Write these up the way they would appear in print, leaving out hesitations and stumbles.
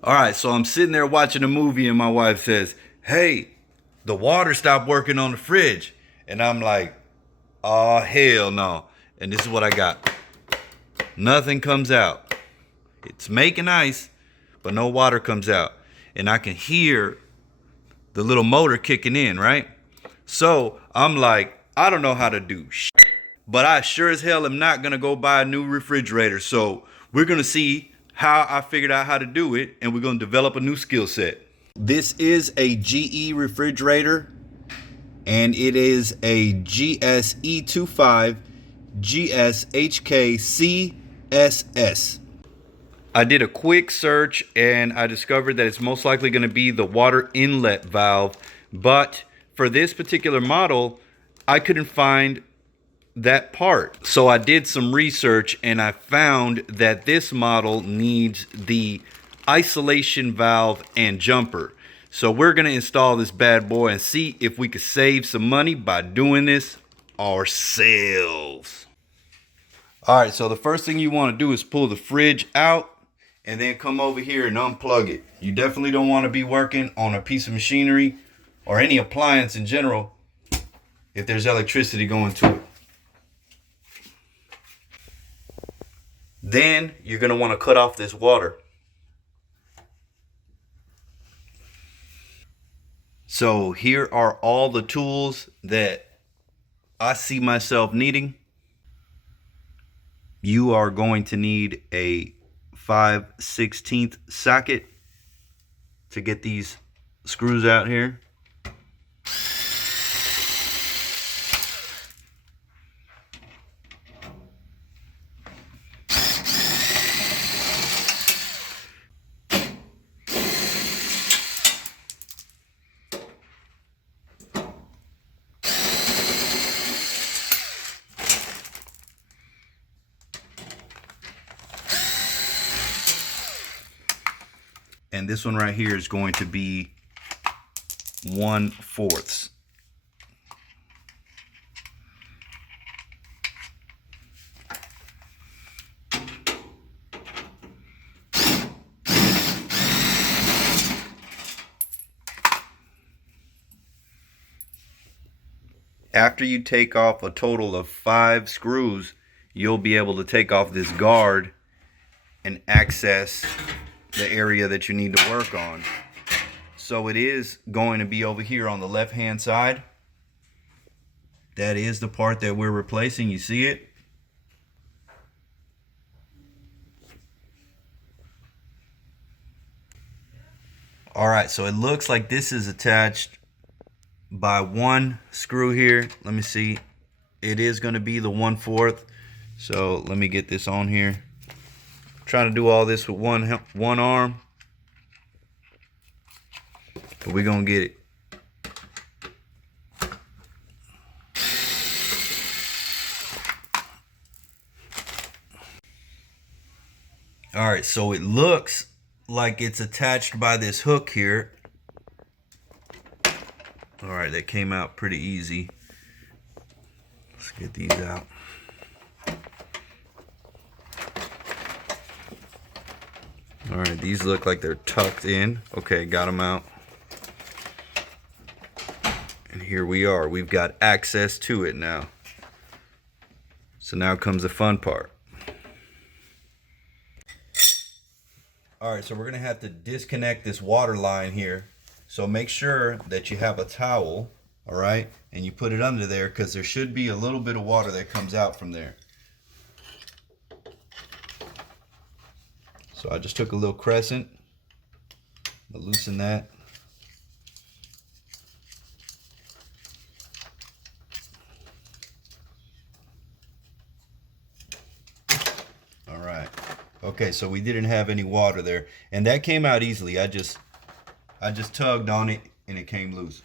All right, so I'm sitting there watching a movie and my wife says, "Hey, the water stopped working on the fridge." And I'm like, "Oh, hell no." And this is what I got. Nothing comes out. It's making ice, but no water comes out. And I can hear the little motor kicking in, right? So I'm like, I don't know how to do shit, but I sure as hell am not gonna go buy a new refrigerator. So we're gonna see how I figured out how to do it, and we're gonna develop a new skill set. This is a GE refrigerator, and it is a GSE25 GSHKCSS. I did a quick search and I discovered that it's most likely going to be the water inlet valve, but for this particular model, I couldn't find that part. So I did some research and I found that this model needs the isolation valve and jumper. So we're going to install this bad boy and see if we could save some money by doing this ourselves. All right, so the first thing you want to do is pull the fridge out and then come over here and unplug it. You definitely don't want to be working on a piece of machinery or any appliance in general if there's electricity going to it. Then you're going to want to cut off this water. So here are all the tools that I see myself needing. You are going to need a 5/16 socket to get these screws out here. And this one right here is going to be 1/4. After you take off a total of 5 screws, you'll be able to take off this guard and access the area that you need to work on. So it is going to be over here on the left hand side. That is the part that we're replacing. You see it? All right, so it looks like this is attached by 1 screw here. Let me see. It is going to be the 1/4. So let me get this on here. I'm trying to do all this with one arm, but we're gonna get it. All right, so it looks like it's attached by this hook here. All right, that came out pretty easy. Let's get these out. All right, these look like they're tucked in. Okay, got them out. And here we are. We've got access to it now. So now comes the fun part. All right, so we're gonna have to disconnect this water line here. So make sure that you have a towel, all right, and you put it under there because there should be a little bit of water that comes out from there. So I just took a little crescent, loosen that. All right. Okay, so we didn't have any water there, and that came out easily. I just tugged on it and it came loose.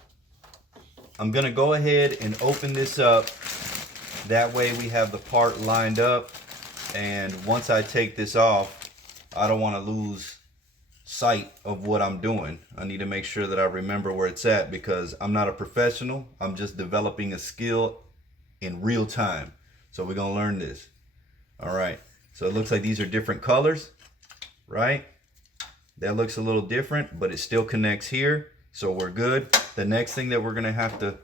I'm gonna go ahead and open this up. That way we have the part lined up, and once I take this off, I don't want to lose sight of what I'm doing. I need to make sure that I remember where it's at because I'm not a professional. I'm just developing a skill in real time. So we're gonna learn this. All right, so it looks like these are different colors, right? That looks a little different, but it still connects here, so we're good. The next thing that we're gonna have to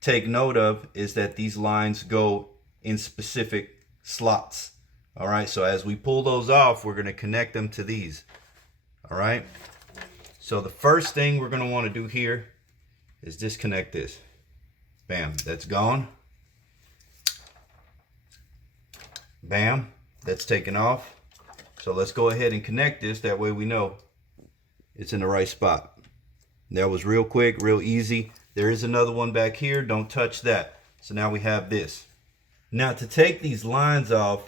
take note of is that these lines go in specific slots. All right, so as we pull those off, we're gonna connect them to these. All right, so the first thing we're gonna wanna do here is disconnect this. Bam, that's gone. Bam, that's taken off. So let's go ahead and connect this. That way we know it's in the right spot. That was real quick, real easy. There is another one back here. Don't touch that. So now we have this. Now to take these lines off,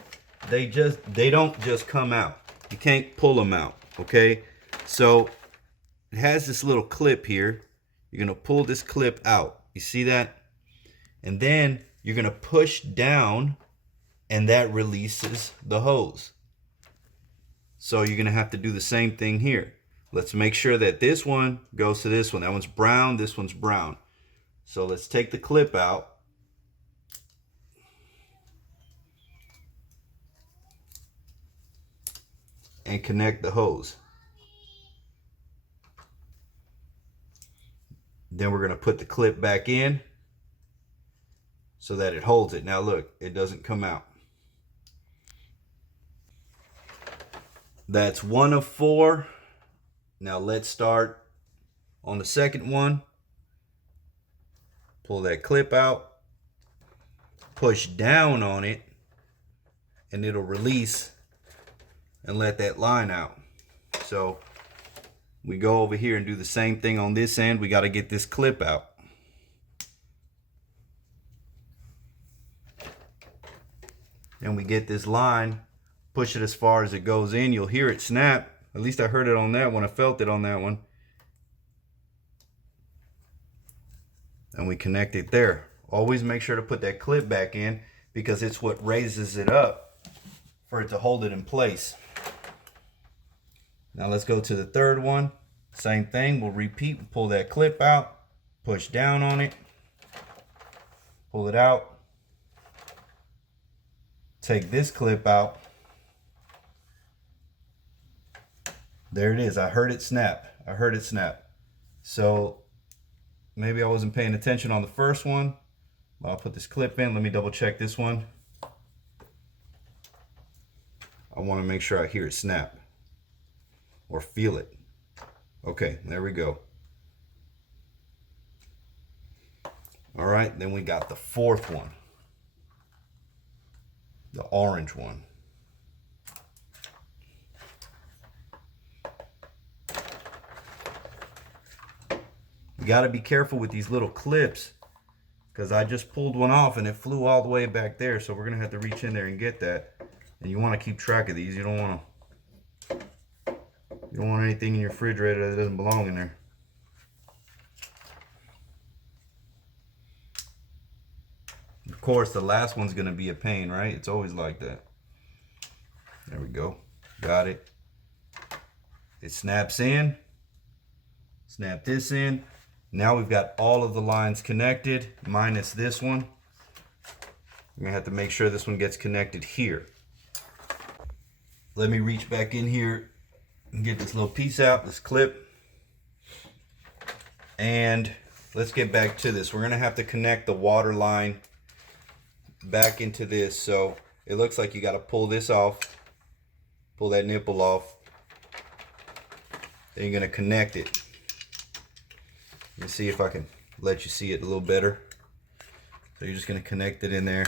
they don't just come out. You can't pull them out, okay? So it has this little clip here. You're gonna pull this clip out. You see that? And then you're gonna push down and that releases the hose. So you're gonna have to do the same thing here. Let's make sure that this one goes to this one. That one's brown, this one's brown. So let's take the clip out. And connect the hose. Then we're gonna put the clip back in so that it holds it. Now look, it doesn't come out. That's one of 4. Now let's start on the second one. Pull that clip out, push down on it, and it'll release and let that line out. So we go over here and do the same thing on this end. We got to get this clip out. Then we get this line, push it as far as it goes in. You'll hear it snap. At least I heard it on that one. I felt it on that one. And we connect it there. Always make sure to put that clip back in because it's what raises it up for it to hold it in place. Now let's go to the third one. Same thing. We'll repeat. Pull that clip out. Push down on it. Pull it out. Take this clip out. There it is. I heard it snap. I heard it snap. So maybe I wasn't paying attention on the first one. I'll put this clip in. Let me double check this one. I want to make sure I hear it snap or feel it. Okay, there we go. All right, then we got the fourth one, the orange one. You got to be careful with these little clips because I just pulled one off and it flew all the way back there. So we're going to have to reach in there and get that. And you want to keep track of these. You don't want anything in your refrigerator that doesn't belong in there. Of course, the last one's going to be a pain, right? It's always like that. There we go. Got it. It snaps in. Snap this in. Now we've got all of the lines connected, minus this one. We're gonna have to make sure this one gets connected here. Let me reach back in here and get this little piece out, this clip. And let's get back to this. We're gonna have to connect the water line back into this. So it looks like you gotta pull this off, pull that nipple off. Then you're gonna connect it. Let me see if I can let you see it a little better. So you're just going to connect it in there.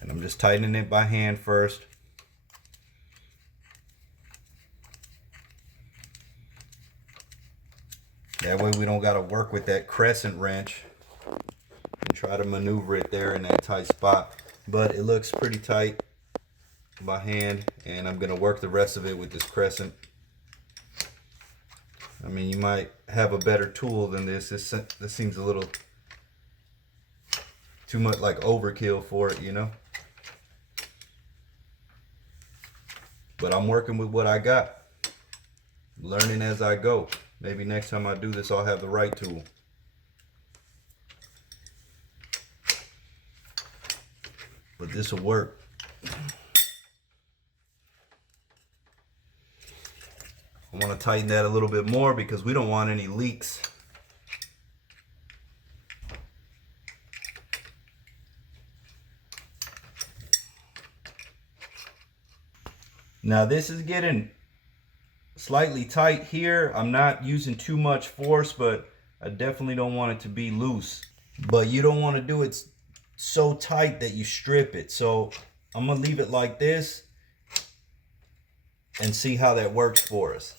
And I'm just tightening it by hand first. That way we don't got to work with that crescent wrench and try to maneuver it there in that tight spot. But it looks pretty tight by hand, and I'm going to work the rest of it with this crescent. I mean, you might have a better tool than this. This seems a little too much like overkill for it, you know. But I'm working with what I got. Learning as I go. Maybe next time I do this, I'll have the right tool. But this will work. I want to tighten that a little bit more because we don't want any leaks. Now this is getting slightly tight here. I'm not using too much force, but I definitely don't want it to be loose. But you don't want to do it so tight that you strip it. So I'm gonna leave it like this and see how that works for us.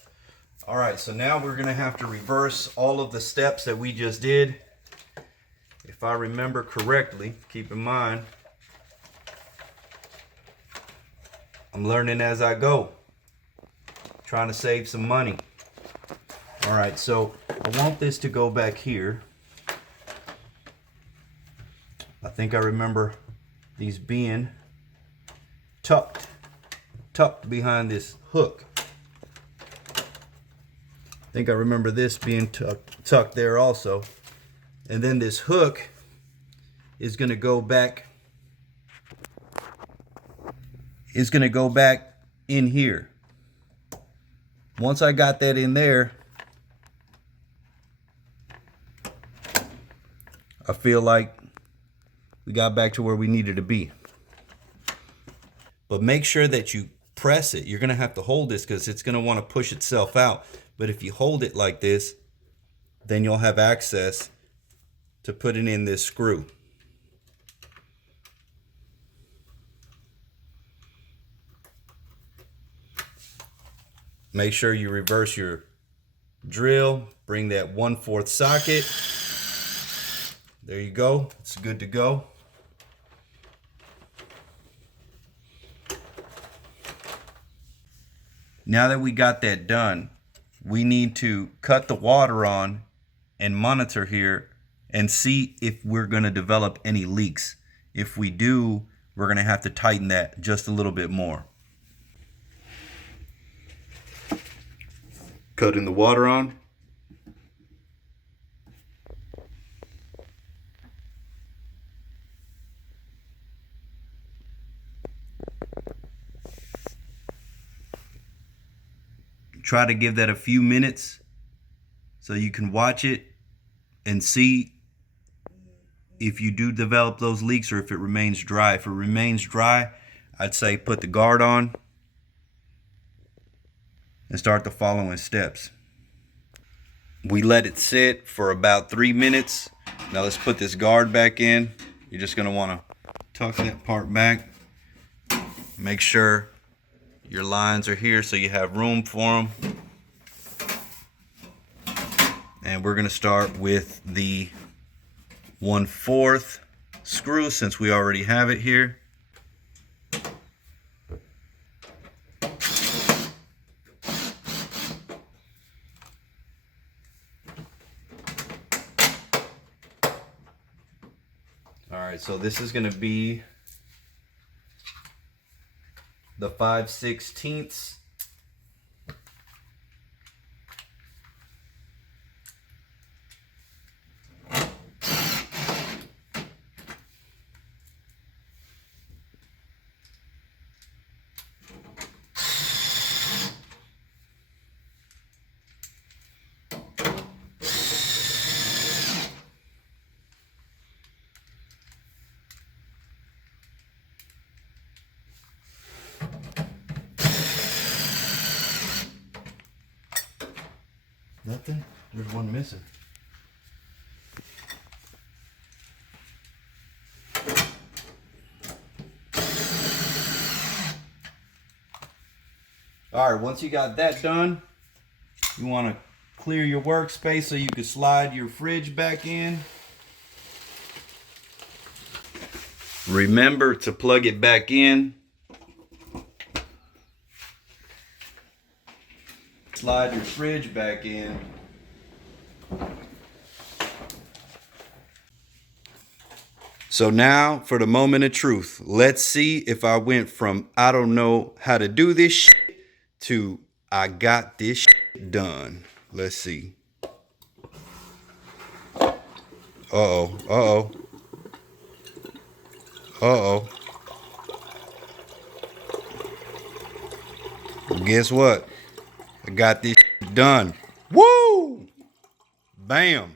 All right, so now we're gonna have to reverse all of the steps that we just did. If I remember correctly, keep in mind, I'm learning as I go, trying to save some money. All right, so I want this to go back here. I think I remember these being tucked behind this hook. I think I remember this being tucked there also. And then this hook is gonna go back in here. Once I got that in there, I feel like we got back to where we needed to be. But make sure that you press it. You're gonna have to hold this because it's gonna want to push itself out. But if you hold it like this, then you'll have access to putting in this screw. Make sure you reverse your drill, bring that 1/4 socket. There you go, it's good to go. Now that we got that done, we need to cut the water on and monitor here and see if we're going to develop any leaks. If we do, we're going to have to tighten that just a little bit more. Cutting the water on. Try to give that a few minutes so you can watch it and see if you do develop those leaks or if it remains dry. If it remains dry, I'd say put the guard on and start the following steps. We let it sit for about 3 minutes. Now let's put this guard back in. You're just gonna wanna tuck that part back. Make sure your lines are here so you have room for them. And we're gonna start with the 1/4 screw since we already have it here. All right, so this is gonna be the 5/16. Nothing? There's one missing. All right, once you got that done, you want to clear your workspace so you can slide your fridge back in. Remember to plug it back in. Slide your fridge back in. So now for the moment of truth. Let's see if I went from I don't know how to do this shit to I got this shit done. Let's see. Uh-oh, uh-oh. Uh-oh. Guess what? I got this done. Woo! Bam.